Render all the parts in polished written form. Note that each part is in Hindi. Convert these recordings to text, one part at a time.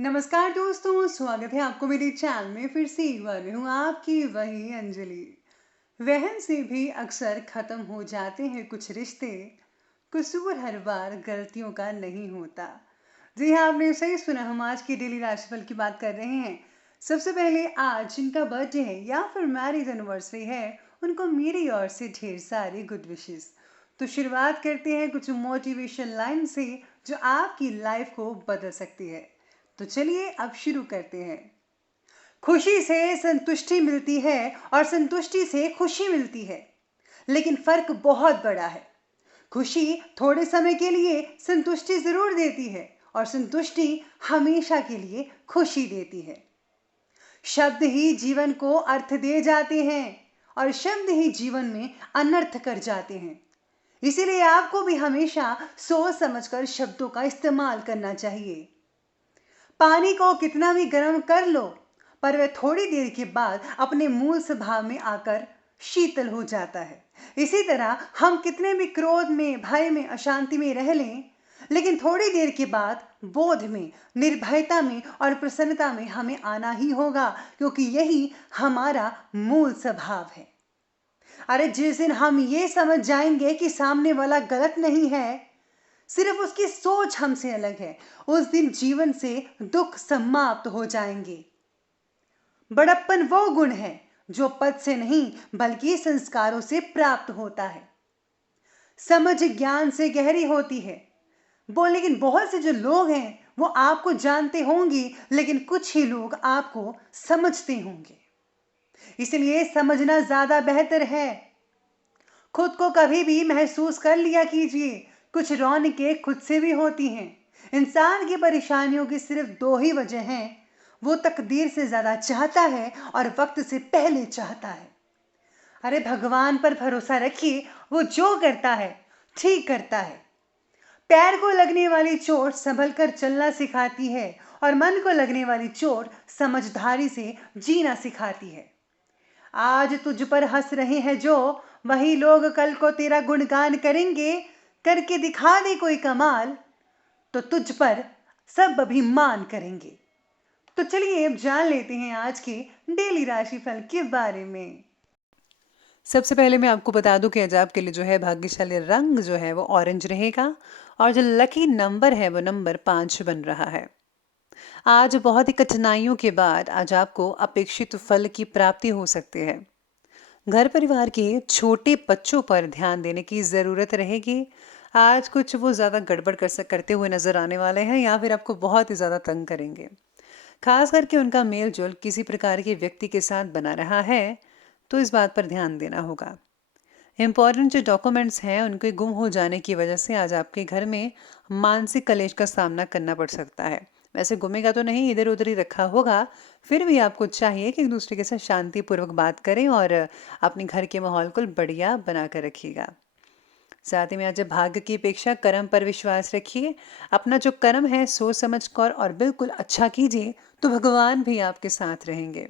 नमस्कार दोस्तों, स्वागत है आपको मेरे चैनल में। फिर से एक बार मैं हूँ आपकी वही अंजलि। वहन से भी अक्सर खत्म हो जाते हैं कुछ रिश्ते, कसूर हर बार गलतियों का नहीं होता। जी हाँ, आपने सही सुना। हम आज की डेली राशिफल की बात कर रहे हैं। सबसे पहले आज जिनका बर्थडे है या फिर मैरिज एनिवर्सरी है, उनको मेरी ओर से ढेर सारी गुड विशेस। तो शुरुआत करते हैं कुछ मोटिवेशन लाइन से जो आपकी लाइफ को बदल सकती है। तो चलिए अब शुरू करते हैं। खुशी से संतुष्टि मिलती है और संतुष्टि से खुशी मिलती है, लेकिन फर्क बहुत बड़ा है। खुशी थोड़े समय के लिए संतुष्टि जरूर देती है और संतुष्टि हमेशा के लिए खुशी देती है। शब्द ही जीवन को अर्थ दे जाते हैं और शब्द ही जीवन में अनर्थ कर जाते हैं। इसीलिए आपको भी हमेशा सोच समझकर शब्दों का इस्तेमाल करना चाहिए। पानी को कितना भी गर्म कर लो, पर वह थोड़ी देर के बाद अपने मूल स्वभाव में आकर शीतल हो जाता है। इसी तरह हम कितने भी क्रोध में, भय में, अशांति में रह लें, लेकिन थोड़ी देर के बाद बोध में, निर्भयता में और प्रसन्नता में हमें आना ही होगा, क्योंकि यही हमारा मूल स्वभाव है। अरे जिस दिन हम ये समझ जाएंगे कि सामने वाला गलत नहीं है, सिर्फ उसकी सोच हमसे अलग है, उस दिन जीवन से दुख समाप्त हो जाएंगे। बड़प्पन वो गुण है जो पद से नहीं बल्कि संस्कारों से प्राप्त होता है। समझ ज्ञान से गहरी होती है। लेकिन बहुत से जो लोग हैं वो आपको जानते होंगे, लेकिन कुछ ही लोग आपको समझते होंगे। इसलिए समझना ज्यादा बेहतर है। खुद को कभी भी महसूस कर लिया कीजिए। कुछ रौनकें खुद से भी होती हैं। इंसान की परेशानियों की सिर्फ दो ही वजह हैं। वो तकदीर से ज्यादा चाहता है और वक्त से पहले चाहता है। अरे भगवान पर भरोसा रखिए, वो जो करता है ठीक करता है। पैर को लगने वाली चोट संभल कर चलना सिखाती है और मन को लगने वाली चोट समझदारी से जीना सिखाती है। आज तुझ पर हंस रहे हैं जो, वही लोग कल को तेरा गुणगान करेंगे। करके दिखा दे कोई कमाल, तो तुझ पर सब अभिमान करेंगे। तो चलिए अब जान लेते हैं आज के डेली राशिफल के बारे में। सबसे पहले मैं आपको बता दूं कि आज आपके लिए जो है भाग्यशाली रंग जो है वो ऑरेंज रहेगा और जो लकी नंबर है वो नंबर 5 बन रहा है। आज बहुत ही कठिनाइयों के बाद आज आपको अपेक्षित फल की प्राप्ति हो सकती है। घर परिवार के छोटे बच्चों पर ध्यान देने की ज़रूरत रहेगी। आज कुछ वो ज़्यादा गड़बड़ करते हुए नज़र आने वाले हैं या फिर आपको बहुत ही ज़्यादा तंग करेंगे। खास करके उनका मेल जोल किसी प्रकार के व्यक्ति के साथ बना रहा है, तो इस बात पर ध्यान देना होगा। इम्पॉर्टेंट जो डॉक्यूमेंट्स हैं उनके गुम हो जाने की वजह से आज आपके घर में मानसिक कलेश का सामना करना पड़ सकता है। वैसे गुमेगा तो नहीं, इधर उधर ही रखा होगा। फिर भी आपको चाहिए कि एक दूसरे के साथ शांतिपूर्वक बात करें और अपने घर के माहौल को बढ़िया बना कर रखिएगा। साथ ही में आज भाग्य की अपेक्षा कर्म पर विश्वास रखिए। अपना जो कर्म है सोच समझ कर और बिल्कुल अच्छा कीजिए, तो भगवान भी आपके साथ रहेंगे।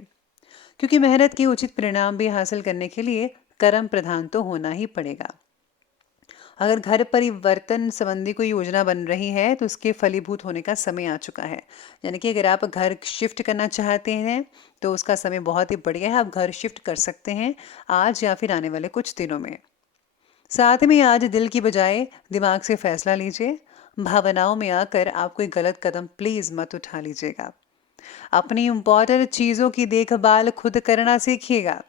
क्योंकि मेहनत के उचित परिणाम भी हासिल करने के लिए कर्म प्रधान तो होना ही पड़ेगा। अगर घर परिवर्तन संबंधी कोई योजना बन रही है तो उसके फलीभूत होने का समय आ चुका है। यानी कि अगर आप घर शिफ्ट करना चाहते हैं तो उसका समय बहुत ही बढ़िया है। आप घर शिफ्ट कर सकते हैं आज या फिर आने वाले कुछ दिनों में। साथ में आज दिल की बजाय दिमाग से फैसला लीजिए। भावनाओं में आकर आप कोई गलत कदम प्लीज मत उठा लीजिएगा। अपनी इम्पोर्टेंट चीज़ों की देखभाल खुद करना सीखिएगा।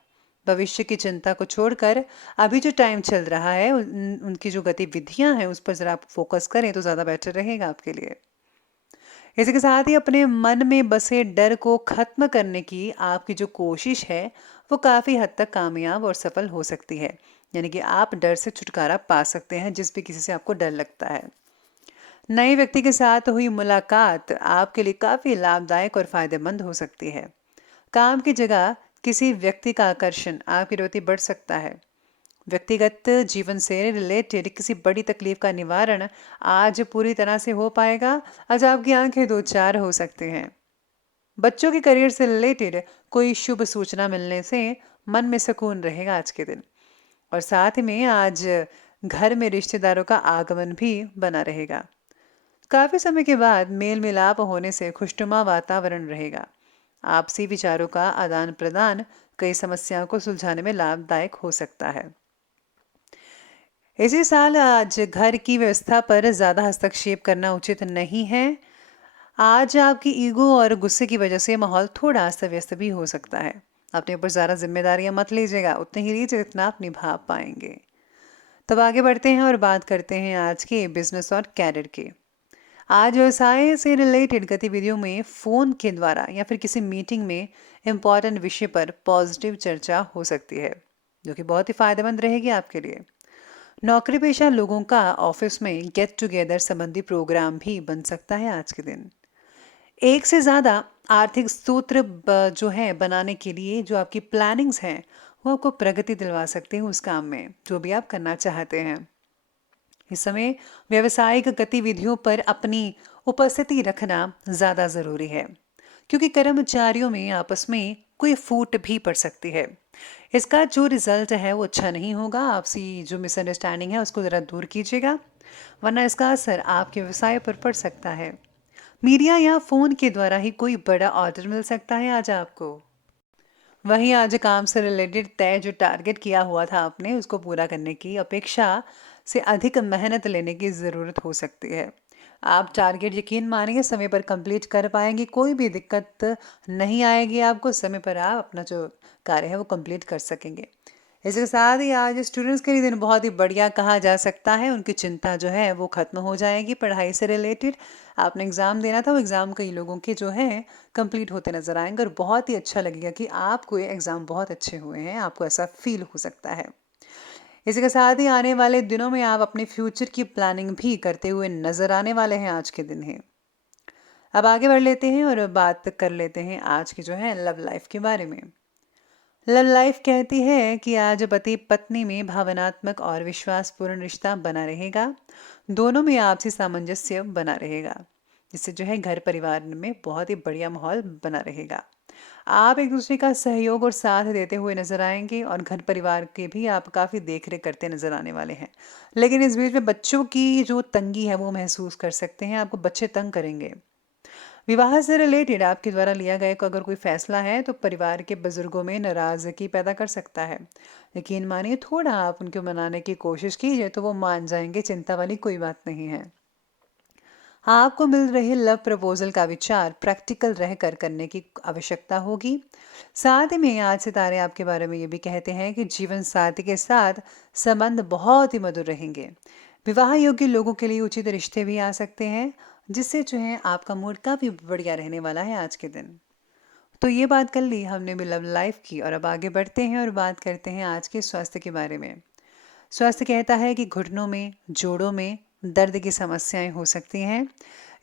भविष्य की चिंता को छोड़कर अभी जो टाइम चल रहा है उनकी जो गतिविधियां हैं उस पर ज़रा आप फोकस करें तो ज़्यादा बेटर रहेगा आपके लिए। इसी के साथ ही अपने मन में बसे डर को खत्म करने की आपकी जो कोशिश है वो काफ़ी हद तक कामयाब और सफल हो सकती है। यानी कि आप डर से छुटकारा पा सकते हैं जिस भी किसी से आपको डर लगता है। नए व्यक्ति के साथ हुई मुलाकात आपके लिए काफ़ी लाभदायक और फायदेमंद हो सकती है। काम की जगह किसी व्यक्ति का आकर्षण आपके प्रति बढ़ सकता है। व्यक्तिगत जीवन से रिलेटेड किसी बड़ी तकलीफ का निवारण आज पूरी तरह से हो पाएगा। आज आपकी आंखें दो चार हो सकते हैं। बच्चों के करियर से रिलेटेड कोई शुभ सूचना मिलने से मन में सुकून रहेगा आज के दिन। और साथ में आज घर में रिश्तेदारों का आगमन भी बना रहेगा। काफी समय के बाद मेल मिलाप होने से खुशनुमा वातावरण रहेगा। आपसी विचारों का आदान प्रदान कई समस्याओं को सुलझाने में लाभदायक हो सकता है। इसी साल आज घर की व्यवस्था पर ज्यादा हस्तक्षेप करना उचित नहीं है। आज आपकी ईगो और गुस्से की वजह से माहौल थोड़ा अस्त व्यस्त भी हो सकता है। अपने ऊपर ज़्यादा जिम्मेदारियां मत लीजिएगा, उतनी ही लीजिए जितना आप निभा पाएंगे। तब आगे बढ़ते हैं और बात करते हैं आज के बिजनेस और कैरियर के। आज व्यवसाय से रिलेटेड गतिविधियों में फ़ोन के द्वारा या फिर किसी मीटिंग में इम्पॉर्टेंट विषय पर पॉजिटिव चर्चा हो सकती है, जो कि बहुत ही फायदेमंद रहेगी आपके लिए। नौकरी पेशा लोगों का ऑफिस में गेट टुगेदर संबंधी प्रोग्राम भी बन सकता है आज के दिन। एक से ज़्यादा आर्थिक सूत्र जो है बनाने के लिए जो आपकी प्लानिंग्स हैं वो आपको प्रगति दिलवा सकते हैं उस काम में जो भी आप करना चाहते हैं। इस समय व्यावसायिक गतिविधियों पर अपनी उपस्थिति रखना ज़्यादा ज़रूरी है, क्योंकि कर्मचारियों में आपस में कोई फूट भी पड़ सकती है। इसका जो रिजल्ट है वो अच्छा नहीं होगा। आपसी जो मिसअंडरस्टैंडिंग है उसको ज़रा दूर कीजिएगा, वरना इसका असर आपके व्यवसाय पर पड़ सकता है। मीडिया या फोन के द्वारा ही कोई बड़ा ऑर्डर मिल सकता है आज आपको। वहीं आज काम से रिलेटेड तय जो टारगेट किया हुआ था आपने उसको पूरा करने की अपेक्षा से अधिक मेहनत लेने की ज़रूरत हो सकती है। आप टारगेट यकीन मानिए समय पर कंप्लीट कर पाएंगे, कोई भी दिक्कत नहीं आएगी आपको। समय पर आप अपना जो कार्य है वो कंप्लीट कर सकेंगे। इसके साथ ही आज स्टूडेंट्स के लिए दिन बहुत ही बढ़िया कहा जा सकता है। उनकी चिंता जो है वो खत्म हो जाएगी। पढ़ाई से रिलेटेड आपने एग्ज़ाम देना था, वो एग्ज़ाम कई लोगों के जो है कंप्लीट होते नज़र आएंगे और बहुत ही अच्छा लगेगा कि आपको ये एग्ज़ाम बहुत अच्छे हुए हैं, आपको ऐसा फील हो सकता है। इसी के साथ ही आने वाले दिनों में आप अपने फ्यूचर की प्लानिंग भी करते हुए नज़र आने वाले हैं आज के दिन ही। अब आगे बढ़ लेते हैं और बात कर लेते हैं आज की जो है लव लाइफ के बारे में। लव लाइफ कहती है कि आज पति पत्नी में भावनात्मक और विश्वासपूर्ण रिश्ता बना रहेगा। दोनों में आपसी सामंजस्य बना रहेगा, जिससे जो है घर परिवार में बहुत ही बढ़िया माहौल बना रहेगा। आप एक दूसरे का सहयोग और साथ देते हुए नजर आएंगे और घर परिवार के भी आप काफ़ी देख रेख करते नजर आने वाले हैं। लेकिन इस बीच में बच्चों की जो तंगी है वो महसूस कर सकते हैं, आपको बच्चे तंग करेंगे। विवाह से रिलेटेड आपके द्वारा लिया गया अगर कोई फैसला है तो परिवार के बुजुर्गों में नाराजगी पैदा कर सकता है। यकीन मानिए थोड़ा आप उनको मनाने की कोशिश कीजिए तो वो मान जाएंगे, चिंता वाली कोई बात नहीं है। आपको मिल रहे लव प्रपोजल का विचार प्रैक्टिकल रहकर करने की आवश्यकता होगी। साथ ही में आज सितारे आपके बारे में ये भी कहते हैं कि जीवन साथी के साथ संबंध बहुत ही मधुर रहेंगे। विवाह योग्य लोगों के लिए उचित रिश्ते भी आ सकते हैं, जिससे जो है आपका मूड काफ़ी बढ़िया रहने वाला है आज के दिन। तो ये बात कर ली हमने भी लव लाइफ की, और अब आगे बढ़ते हैं और बात करते हैं आज के स्वास्थ्य के बारे में। स्वास्थ्य कहता है कि घुटनों में, जोड़ों में दर्द की समस्याएं हो सकती हैं।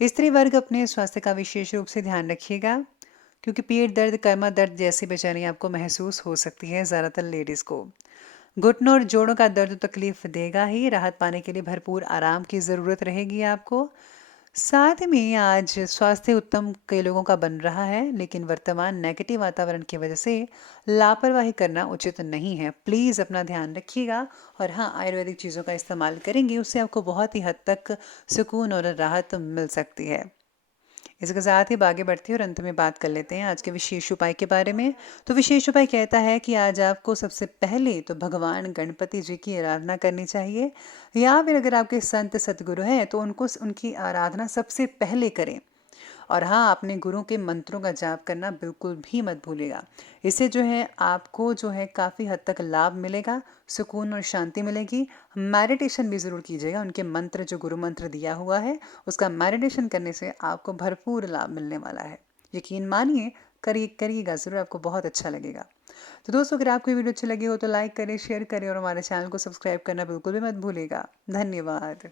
स्त्री वर्ग अपने स्वास्थ्य का विशेष रूप से ध्यान रखिएगा, क्योंकि पेट दर्द, कमर दर्द जैसी बेचैनी आपको महसूस हो सकती है ज़्यादातर लेडीज़ को। घुटनों और जोड़ों का दर्द तो तकलीफ देगा ही, राहत पाने के लिए भरपूर आराम की ज़रूरत रहेगी आपको। साथ में आज स्वास्थ्य उत्तम कई लोगों का बन रहा है, लेकिन वर्तमान नेगेटिव वातावरण की वजह से लापरवाही करना उचित नहीं है। प्लीज़ अपना ध्यान रखिएगा और हाँ, आयुर्वेदिक चीज़ों का इस्तेमाल करेंगे, उससे आपको बहुत ही हद तक सुकून और राहत मिल सकती है। इसके साथ ही आगे बढ़ते हैं और अंत में बात कर लेते हैं आज के विशेष उपाय के बारे में। तो विशेष उपाय कहता है कि आज आपको सबसे पहले तो भगवान गणपति जी की आराधना करनी चाहिए, या फिर अगर आपके संत सतगुरु हैं तो उनकी आराधना सबसे पहले करें। और हाँ, अपने गुरु के मंत्रों का जाप करना बिल्कुल भी मत भूलिएगा। इससे जो है आपको जो है काफ़ी हद तक लाभ मिलेगा, सुकून और शांति मिलेगी। मेडिटेशन भी ज़रूर कीजिएगा, उनके मंत्र जो गुरु मंत्र दिया हुआ है उसका मेडिटेशन करने से आपको भरपूर लाभ मिलने वाला है। यकीन मानिए, करिएगा ज़रूर, आपको बहुत अच्छा लगेगा। तो दोस्तों, अगर आपको ये वीडियो अच्छी लगी हो तो लाइक करें, शेयर करें और हमारे चैनल को सब्सक्राइब करना बिल्कुल भी मत भूलिएगा। धन्यवाद।